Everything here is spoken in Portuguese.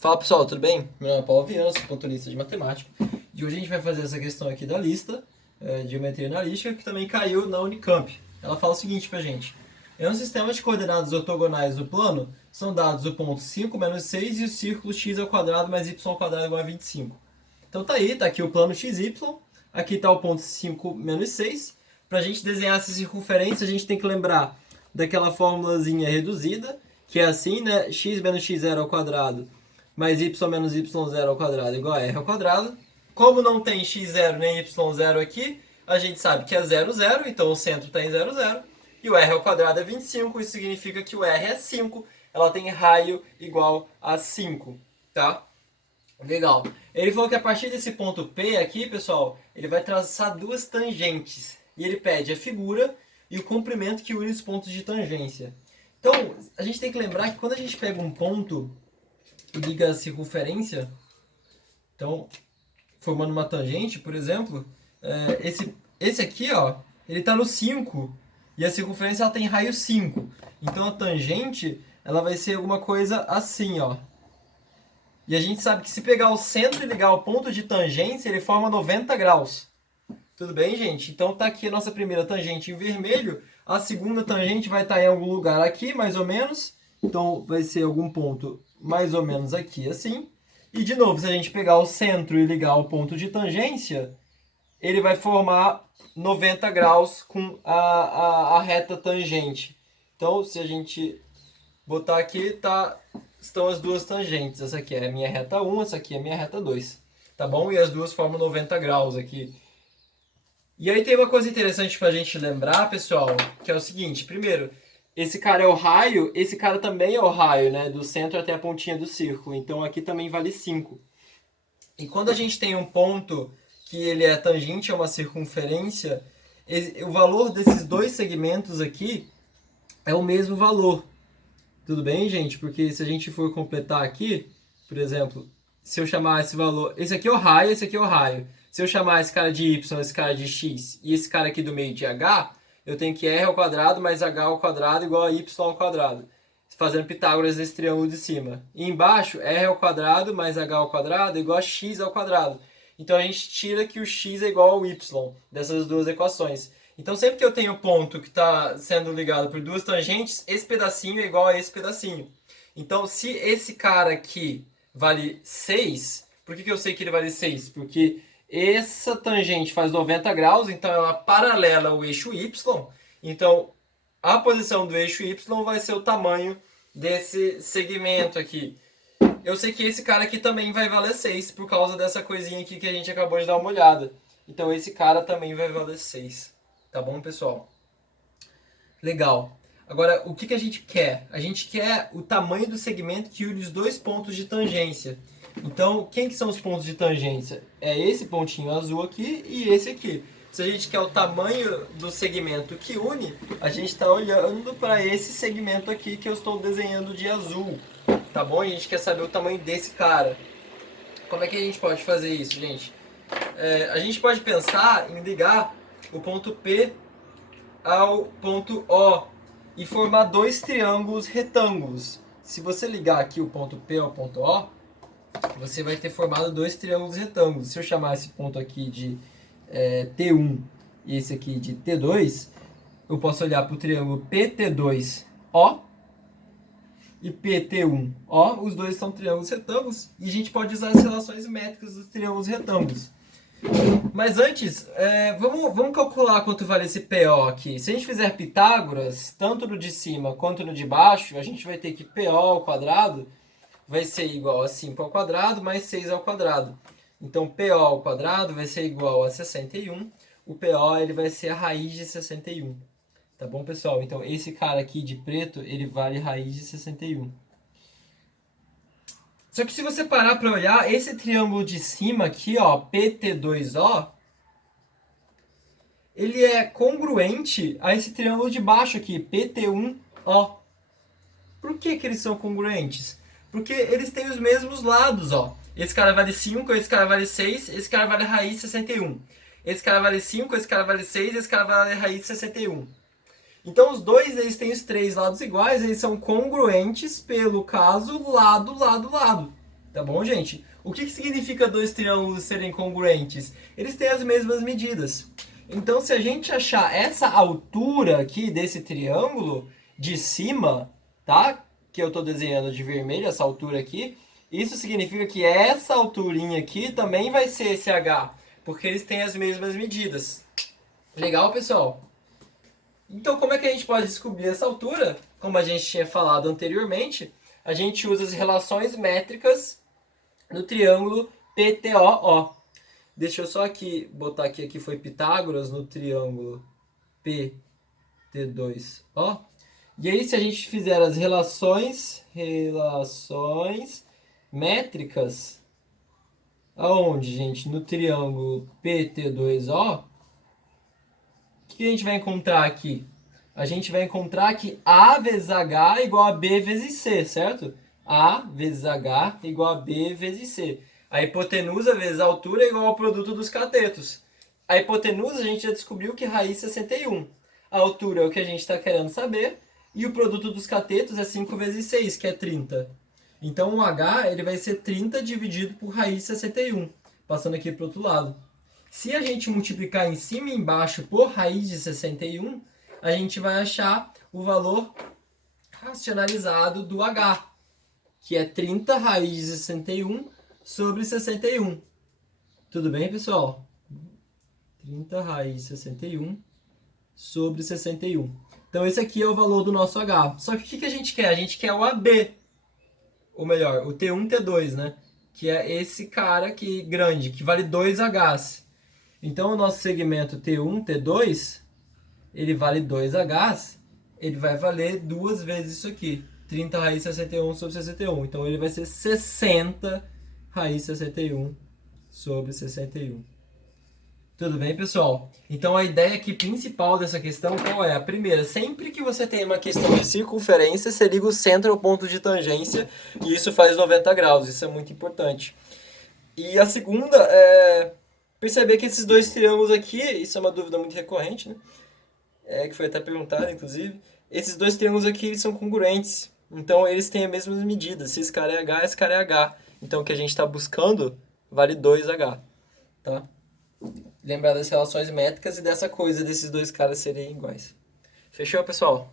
Fala pessoal, tudo bem? Meu nome é Paulo Viana, sou pontualista de matemática. E hoje a gente vai fazer essa questão aqui da lista de geometria analítica, que também caiu na Unicamp. Ela fala o seguinte pra gente: em um sistema de coordenadas ortogonais do plano, são dados o ponto 5 menos 6 e o círculo x ao quadrado mais y ao quadrado igual a 25. Então tá aqui o plano xy, aqui tá o ponto 5 menos 6. Pra gente desenhar essa circunferência, a gente tem que lembrar daquela formulazinha reduzida, que é assim, né? X menos x0 ao quadrado mais y menos y0 ao quadrado igual a r ao quadrado. Como não tem x0 nem y0 aqui, a gente sabe que é 0, 0, então o centro está em 0, 0. E o r ao quadrado é 25, isso significa que o r é 5, ela tem raio igual a 5, tá? Legal. Ele falou que a partir desse ponto P aqui, pessoal, ele vai traçar duas tangentes. E ele pede a figura e o comprimento que une os pontos de tangência. Então, a gente tem que lembrar que quando a gente pega um ponto e liga a circunferência, então, formando uma tangente, por exemplo, esse aqui, ó, ele está no 5 e a circunferência ela tem raio 5. Então, a tangente ela vai ser alguma coisa assim, ó. E a gente sabe que se pegar o centro e ligar ao ponto de tangência, ele forma 90 graus. Tudo bem, gente? Então tá aqui a nossa primeira tangente em vermelho. A segunda tangente vai estar em algum lugar aqui, mais ou menos. Então vai ser algum ponto mais ou menos aqui, assim. E de novo, se a gente pegar o centro e ligar ao ponto de tangência, ele vai formar 90 graus com a reta tangente. Então, se a gente botar aqui, estão as duas tangentes. Essa aqui é a minha reta 1, essa aqui é a minha reta 2. Tá bom? E as duas formam 90 graus aqui. E aí tem uma coisa interessante pra gente lembrar, pessoal, que é o seguinte. Primeiro, esse cara é o raio, esse cara também é o raio, né? Do centro até a pontinha do círculo. Então aqui também vale 5. E quando a gente tem um ponto que ele é tangente a uma circunferência, o valor desses dois segmentos aqui é o mesmo valor. Tudo bem, gente? Porque se a gente for completar aqui, por exemplo, se eu chamar esse valor... Esse aqui é o raio, esse aqui é o raio. Se eu chamar esse cara de y, esse cara de x e esse cara aqui do meio de h, eu tenho que r ao quadrado mais h ao quadrado igual a y ao quadrado. Fazendo Pitágoras nesse triângulo de cima. E embaixo, r ao quadrado mais h ao quadrado igual a x ao quadrado. Então a gente tira que o x é igual ao y dessas duas equações. Então sempre que eu tenho ponto que está sendo ligado por duas tangentes, esse pedacinho é igual a esse pedacinho. Então se esse cara aqui vale 6, por que eu sei que ele vale 6? Porque essa tangente faz 90 graus, então ela paralela ao eixo y. Então a posição do eixo y vai ser o tamanho desse segmento aqui. Eu sei que esse cara aqui também vai valer 6 por causa dessa coisinha aqui que a gente acabou de dar uma olhada. Então esse cara também vai valer 6. Tá bom, pessoal? Legal. Agora, o que a gente quer? A gente quer o tamanho do segmento que une os dois pontos de tangência. Então, quem que são os pontos de tangência? É esse pontinho azul aqui e esse aqui. Se a gente quer o tamanho do segmento que une, a gente está olhando para esse segmento aqui que eu estou desenhando de azul. Tá bom? A gente quer saber o tamanho desse cara. Como é que a gente pode fazer isso, gente? A gente pode pensar em ligar o ponto P ao ponto O e formar dois triângulos retângulos. Se você ligar aqui o ponto P ao ponto O, você vai ter formado dois triângulos retângulos. Se eu chamar esse ponto aqui de T1 e esse aqui de T2, eu posso olhar para o triângulo PT2O e PT1O. Os dois são triângulos retângulos e a gente pode usar as relações métricas dos triângulos retângulos. Mas antes, vamos calcular quanto vale esse PO aqui. Se a gente fizer Pitágoras, tanto no de cima quanto no de baixo, a gente vai ter que PO ao quadrado vai ser igual a 5 ao quadrado mais 6 ao quadrado. Então, PO ao quadrado vai ser igual a 61. O PO ele vai ser a raiz de 61. Tá bom, pessoal? Então, esse cara aqui de preto, ele vale raiz de 61. Só que se você parar para olhar, esse triângulo de cima aqui, ó, PT2O, ele é congruente a esse triângulo de baixo aqui, PT1O. Por que eles são congruentes? Porque eles têm os mesmos lados, ó. Esse cara vale 5, esse cara vale 6, esse cara vale raiz de 61. Esse cara vale 5, esse cara vale 6, esse cara vale raiz de 61. Então os dois eles têm os três lados iguais, eles são congruentes pelo caso lado, lado, lado. Tá bom, gente? O que significa dois triângulos serem congruentes? Eles têm as mesmas medidas. Então, se a gente achar essa altura aqui desse triângulo de cima, tá? Que eu estou desenhando de vermelho, essa altura aqui, isso significa que essa alturinha aqui também vai ser esse H, porque eles têm as mesmas medidas. Legal, pessoal? Então, como é que a gente pode descobrir essa altura? Como a gente tinha falado anteriormente, a gente usa as relações métricas no triângulo PTOO. Deixa eu só aqui botar aqui foi Pitágoras no triângulo PT2O. E aí, se a gente fizer as relações métricas, aonde, gente? No triângulo PT2O, o que a gente vai encontrar aqui? A gente vai encontrar que A vezes H é igual a B vezes C, certo? A vezes H é igual a B vezes C. A hipotenusa vezes a altura é igual ao produto dos catetos. A hipotenusa a gente já descobriu que é raiz 61. A altura é o que a gente está querendo saber. E o produto dos catetos é 5 vezes 6, que é 30. Então o H ele vai ser 30 dividido por raiz 61. Passando aqui para o outro lado. Se a gente multiplicar em cima e embaixo por raiz de 61, a gente vai achar o valor racionalizado do H, que é 30 raiz de 61 sobre 61. Tudo bem, pessoal? 30 raiz de 61 sobre 61. Então esse aqui é o valor do nosso H. Só que o que a gente quer? A gente quer o AB. Ou melhor, o T1, T2, né? Que é esse cara aqui grande, que vale 2 Hs. Então o nosso segmento T1, T2, ele vale 2 Hs, ele vai valer duas vezes isso aqui. 30 raiz 61 sobre 61. Então ele vai ser 60 raiz 61 sobre 61. Tudo bem, pessoal? Então a ideia aqui principal dessa questão qual é? A primeira, sempre que você tem uma questão de circunferência, você liga o centro ao ponto de tangência e isso faz 90 graus. Isso é muito importante. E a segunda é perceber que esses dois triângulos aqui, isso é uma dúvida muito recorrente, né? Que foi até perguntado, inclusive. Esses dois triângulos aqui eles são congruentes. Então eles têm as mesmas medidas. Se esse cara é H, esse cara é H. Então o que a gente está buscando vale 2H. Tá? Lembrar das relações métricas e dessa coisa desses dois caras serem iguais. Fechou, pessoal?